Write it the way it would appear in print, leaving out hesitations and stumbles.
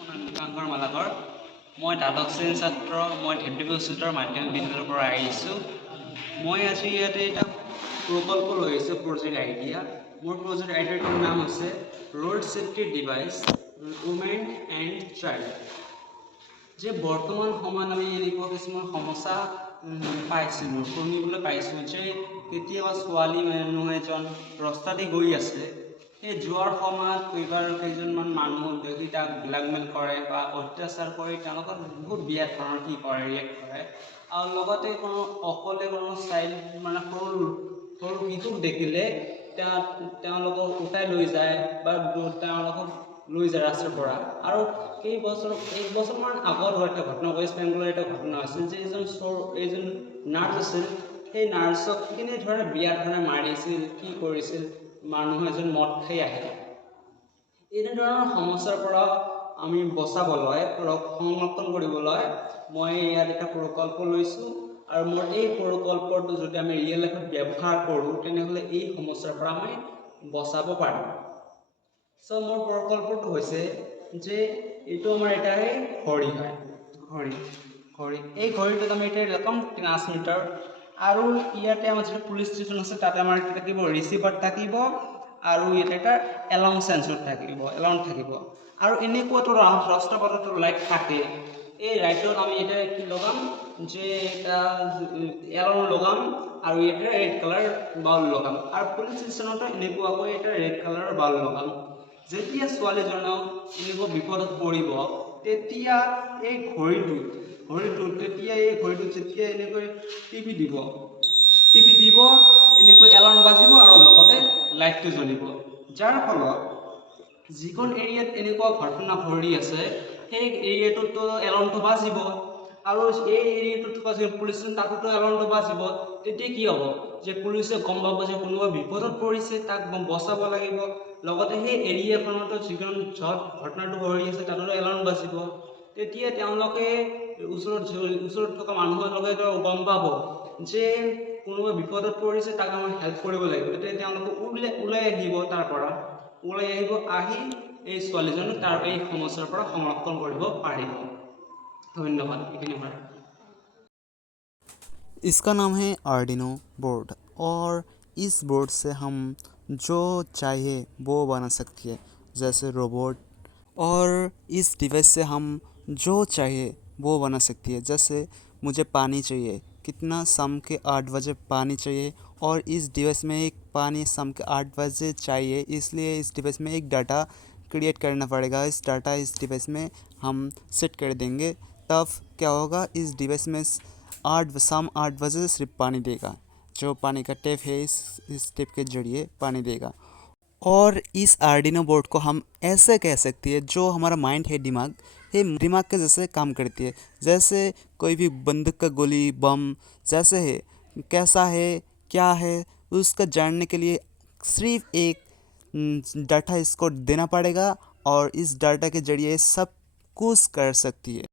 মোৰ নাম দীপাংকৰ মালাকৰ। মই দ্বাদশ শ্ৰেণীৰ ছাত্ৰ। মই ধেপদেৱী উচ্চতৰ মাধ্যমিক বিদ্যালয়ৰ পৰা আহিছোঁ। মই আজি ইয়াতে এটা প্ৰকল্প লৈ আহিছোঁ, প্ৰজেক্ট আইডিয়া। মোৰ প্ৰজেক্ট আইডিয়াটোৰ নাম হৈছে road safety device women and child. যে বৰ্তমান সময়ত আমি এনেকুৱা কিছুমান সমস্যা পাইছিলোঁ, শুনিবলৈ পাইছোঁ যে কেতিয়াবা ছোৱালী মানুহ এজন ৰাস্তাতে গৈ আছে, সেই যোৱাৰ সময়ত কেইজনমান মানুহ দেখি তাক ব্লেকমেইল কৰে বা অত্যাচাৰ কৰি তেওঁলোকক বহুত বেয়া ধৰণৰ ৰিয়েক্ট কৰে। আৰু লগতে অকলে কোনো চাইল্ড সৰু শিশুক দেখিলে তেওঁলোকক উঠাই লৈ যায় বা তেওঁলোকক লৈ যায় ৰাস্তাৰ পৰা। আৰু এক বছৰমান আগত এটা ঘটনা ৱেষ্ট বেংগলৰ এটা ঘটনা আছিল যে এজন নাৰ্ছ আছিল, সেই নাৰ্ছক কেনেধৰণে বেয়া ধৰণে মাৰিছিল, কি কৰিছিল, মানুহ এজন মদ খাই আহে। এনেধৰণৰ সমস্যাৰ পৰা আমি বচাবলৈ সংৰক্ষণ কৰিবলৈ মই ইয়াত এটা প্ৰকল্প লৈছোঁ। আৰু মোৰ এই প্ৰকল্পটো যদি আমি ৰিয়েল লাইফত ব্যৱহাৰ কৰোঁ তেনেহ'লে এই সমস্যাৰ পৰা আমি বচাব পাৰিম। মোৰ প্ৰকল্পটো হৈছে যে এইটো আমাৰ এটা ঘড়ী হয়, ঘড়ী। এই ঘড়ীটোত আমি এতিয়া ৰকম ট্ৰান্সমিটাৰ আৰু ইয়াতে আমাৰ যিটো পুলিচ ষ্টেচন আছে তাতে আমাৰ থাকিব ৰিচিভাৰ থাকিব আৰু ইয়াতে এটা এলাৰ্ম চেন্সৰ থাকিব। আৰু এনেকুৱাটো ৰাস্তা পথতো লাইট থাকে। এই লাইটত আমি এতিয়া কি লগাম যে এটা এলাৰ্ম লগাম আৰু এটা ৰেড কালাৰ বাল্ব লগাম। আৰু পুলিচ ষ্টেচনতো এনেকুৱাকৈ এটা ৰেড কালাৰৰ বাল্ব লগাম। যেতিয়া ছোৱালীজনক এনেকুৱা বিপদত পৰিব তেতিয়া এই ঘড়ীটোত যেতিয়া এনেকৈ টিপি দিব এনেকৈ এলাৰ্ম বাজিব আৰু লগতে লাইটটো জ্বলিব। যাৰ ফলত যিখন এৰিয়াত এনেকুৱা ঘটনা ঘটি আছে সেই এৰিয়াটোতো এলাৰ্মটো বাজিব আৰু এই এৰিয়াটোত থকা যে পুলিচ তাতোতো এলাৰ্মটো বাজিব। তেতিয়া কি হ'ব যে পুলিচে গম পাব যে কোনোবা বিপদত পৰিছে, তাক বচাব লাগিব। লগতে সেই এৰিয়াখনতো যিখন ঘটনাটো ঘটি আছে তাতো এলাৰ্ম বাজিব। তেতিয়া তেওঁলোকে ওচৰত থকা মানুহৰ লগতে গম পাব যে কোনোবা বিপদত পৰিছে, তাক আমাৰ হেল্প কৰিব লাগিব। তেতিয়া তেওঁলোকে ওলাই আহিব, আহি এই ছোৱালীজনক তাৰ এই সমস্যাৰ পৰা সংৰক্ষণ কৰিব পাৰিব। ধন্যবাদ। इसका नाम है आर्डिनो बोर्ड और इस बोर्ड से हम जो चाहिए वो बना सकती है, जैसे रोबोट। और इस डिवाइस से हम जो चाहिए वो बना सकती है। जैसे मुझे पानी चाहिए, कितना शाम के 8 बजे पानी चाहिए और इस डिवाइस में एक पानी शाम के 8 बजे चाहिए, इसलिए इस डिवाइस में एक डाटा क्रिएट करना पड़ेगा। इस डाटा इस डिवाइस में हम सेट कर देंगे, तब क्या होगा, इस डिवाइस में शाम 8 बजे सिर्फ पानी देगा। जो पानी का टैप है इस टैप के जरिए पानी देगा। और इस आर्डिनो बोर्ड को हम ऐसे कह सकती है, जो हमारा माइंड है, दिमाग के जैसे काम करती है। जैसे कोई भी बंदूक का गोली, बम जैसे है, कैसा है, क्या है, उसका जानने के लिए सिर्फ एक डाटा इसको देना पड़ेगा और इस डाटा के जरिए सब कुछ कर सकती है।